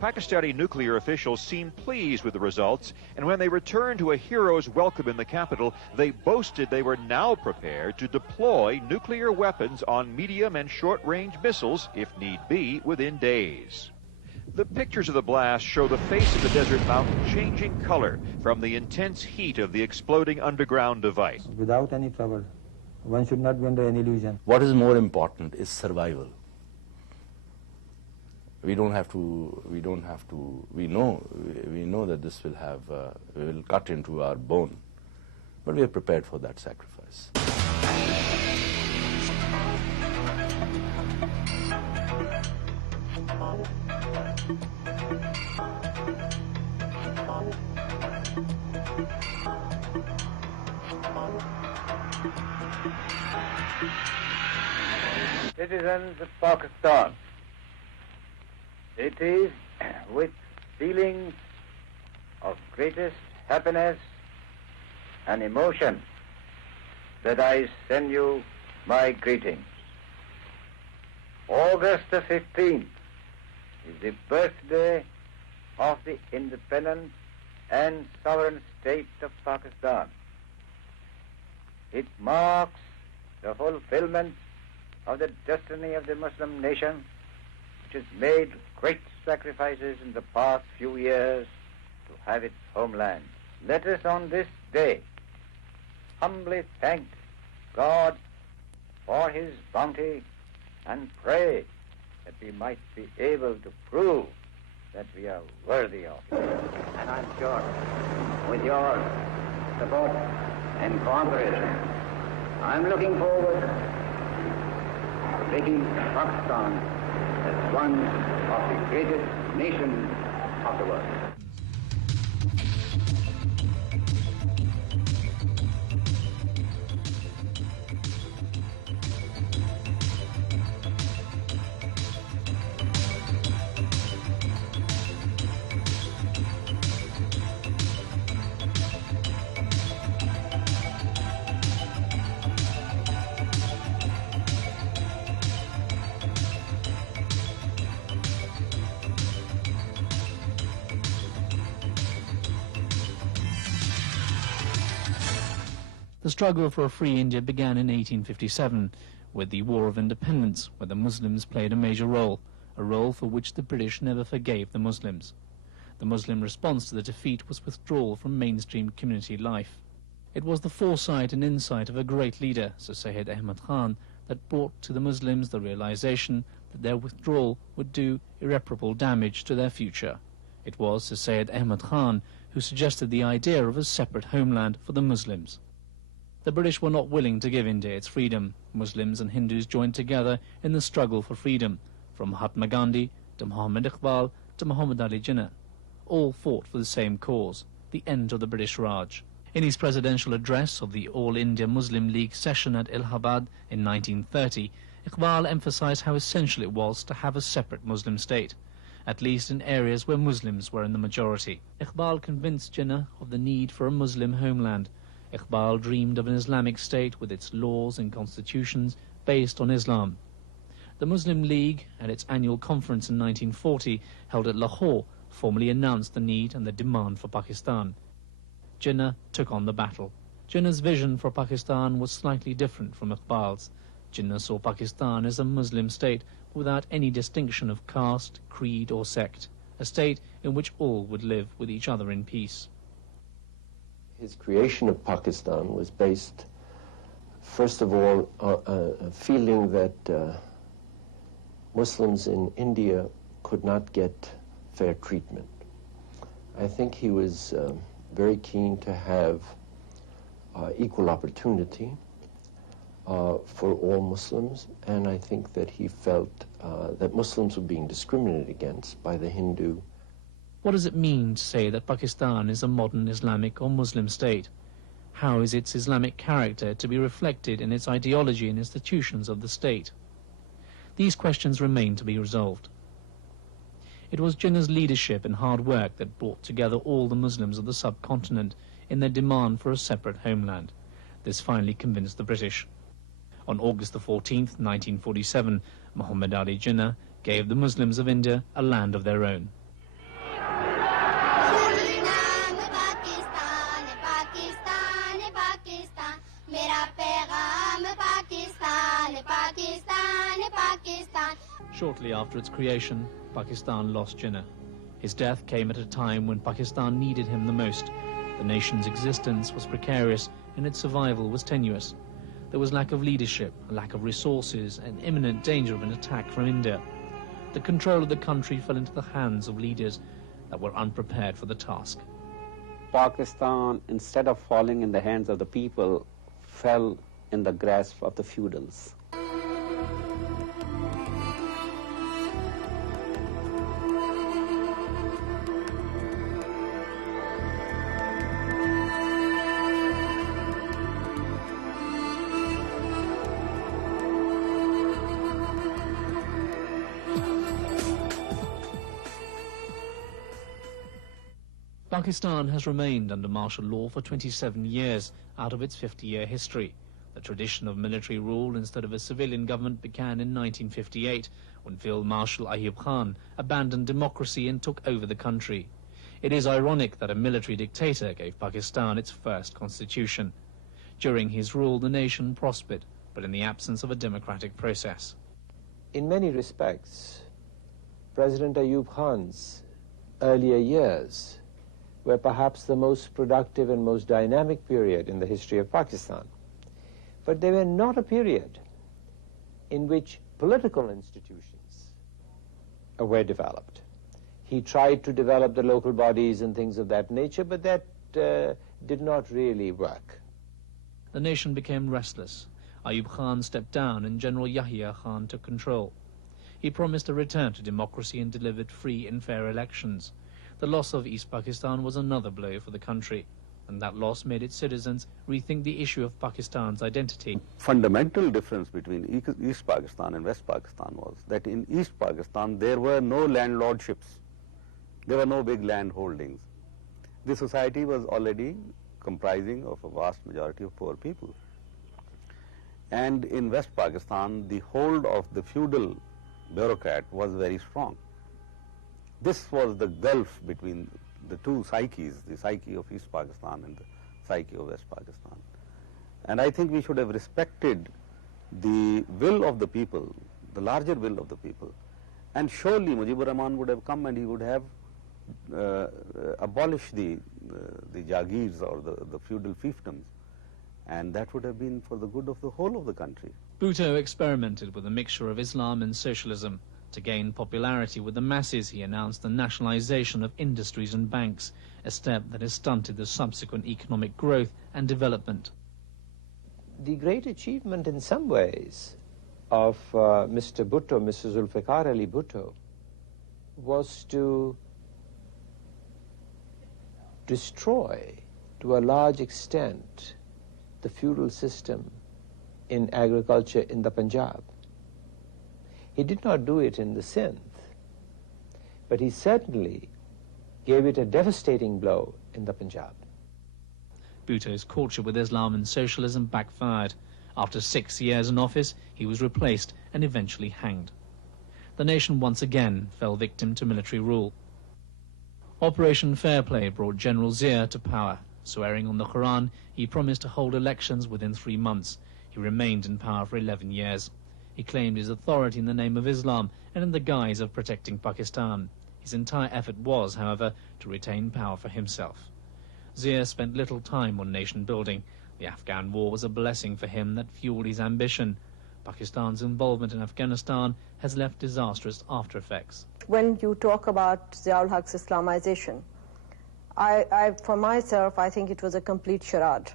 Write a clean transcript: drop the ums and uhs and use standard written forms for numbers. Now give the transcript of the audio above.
Pakistani nuclear officials seemed pleased with the results, and when they returned to a hero's welcome in the capital, they boasted they were now prepared to deploy nuclear weapons on medium and short-range missiles, if need be, within days. The pictures of the blast show the face of the desert mountain changing color from the intense heat of the exploding underground device. Without any trouble, one should not be under any illusion. What is more important is survival. We know that this will will cut into our bone, but we are prepared for that sacrifice. Citizens of Pakistan, it is with feelings of greatest happiness and emotion that I send you my greetings. August the 15th is the birthday of the independent and sovereign state of Pakistan. It marks the fulfillment of the destiny of the Muslim nation, which has made great sacrifices in the past few years to have its homeland. Let us on this day humbly thank God for his bounty and pray that we might be able to prove that we are worthy of it. And I'm sure with your support and cooperation, I'm looking forward to making Pakistan as one of the greatest nations of the world. The struggle for a free India began in 1857 with the War of Independence, where the Muslims played a major role, a role for which the British never forgave the Muslims. The Muslim response to the defeat was withdrawal from mainstream community life. It was the foresight and insight of a great leader, Sir Syed Ahmad Khan, that brought to the Muslims the realization that their withdrawal would do irreparable damage to their future. It was Sir Syed Ahmad Khan who suggested the idea of a separate homeland for the Muslims. The British were not willing to give India its freedom. Muslims and Hindus joined together in the struggle for freedom, from Mahatma Gandhi to Muhammad Iqbal to Muhammad Ali Jinnah. All fought for the same cause, the end of the British Raj. In his presidential address of the All India Muslim League session at Allahabad in 1930, Iqbal emphasized how essential it was to have a separate Muslim state, at least in areas where Muslims were in the majority. Iqbal convinced Jinnah of the need for a Muslim homeland. Iqbal dreamed of an Islamic state with its laws and constitutions based on Islam. The Muslim League, at its annual conference in 1940, held at Lahore, formally announced the need and the demand for Pakistan. Jinnah took on the battle. Jinnah's vision for Pakistan was slightly different from Iqbal's. Jinnah saw Pakistan as a Muslim state without any distinction of caste, creed or sect, a state in which all would live with each other in peace. His creation of Pakistan was based, first of all, on a feeling that Muslims in India could not get fair treatment. I think he was very keen to have equal opportunity for all Muslims, and I think that he felt that Muslims were being discriminated against by the Hindu. What does it mean to say that Pakistan is a modern Islamic or Muslim state? How is its Islamic character to be reflected in its ideology and institutions of the state? These questions remain to be resolved. It was Jinnah's leadership and hard work that brought together all the Muslims of the subcontinent in their demand for a separate homeland. This finally convinced the British. On August the 14th, 1947, Muhammad Ali Jinnah gave the Muslims of India a land of their own. Shortly after its creation, Pakistan lost Jinnah. His death came at a time when Pakistan needed him the most. The nation's existence was precarious and its survival was tenuous. There was lack of leadership, a lack of resources, and imminent danger of an attack from India. The control of the country fell into the hands of leaders that were unprepared for the task. Pakistan, instead of falling in the hands of the people, fell in the grasp of the feudals. Pakistan has remained under martial law for 27 years out of its 50-year history. The tradition of military rule instead of a civilian government began in 1958 when Field Marshal Ayub Khan abandoned democracy and took over the country. It is ironic that a military dictator gave Pakistan its first constitution. During his rule, the nation prospered, but in the absence of a democratic process. In many respects, President Ayub Khan's earlier years were perhaps the most productive and most dynamic period in the history of Pakistan. But they were not a period in which political institutions were developed. He tried to develop the local bodies and things of that nature, but that did not really work. The nation became restless. Ayub Khan stepped down and General Yahya Khan took control. He promised a return to democracy and delivered free and fair elections. The loss of East Pakistan was another blow for the country, and that loss made its citizens rethink the issue of Pakistan's identity. Fundamental difference between East Pakistan and West Pakistan was that in East Pakistan there were no landlordships. There were no big land holdings. The society was already comprising of a vast majority of poor people. And in West Pakistan, the hold of the feudal bureaucrat was very strong. This was the gulf between the two psyches, the psyche of East Pakistan and the psyche of West Pakistan. And I think we should have respected the will of the people, the larger will of the people. And surely Mujibur Rahman would have come and he would have abolished the Jagirs or the feudal fiefdoms. And that would have been for the good of the whole of the country. Bhutto experimented with a mixture of Islam and socialism. To gain popularity with the masses, he announced the nationalization of industries and banks, a step that has stunted the subsequent economic growth and development. The great achievement in some ways of Mr. Bhutto, Mr. Zulfikar Ali Bhutto, was to destroy, to a large extent, the feudal system in agriculture in the Punjab. He did not do it in the Sindh, but he certainly gave it a devastating blow in the Punjab. Bhutto's courtship with Islam and socialism backfired. After 6 years in office, he was replaced and eventually hanged. The nation once again fell victim to military rule. Operation Fair Play brought General Zia to power. Swearing on the Quran, he promised to hold elections within 3 months. He remained in power for 11 years. He claimed his authority in the name of Islam and in the guise of protecting Pakistan. His entire effort was, however, to retain power for himself. Zia spent little time on nation building. The Afghan war was a blessing for him that fueled his ambition. Pakistan's involvement in Afghanistan has left disastrous after effects. When you talk about Zia-ul Haq's Islamization, for myself, I think it was a complete charade.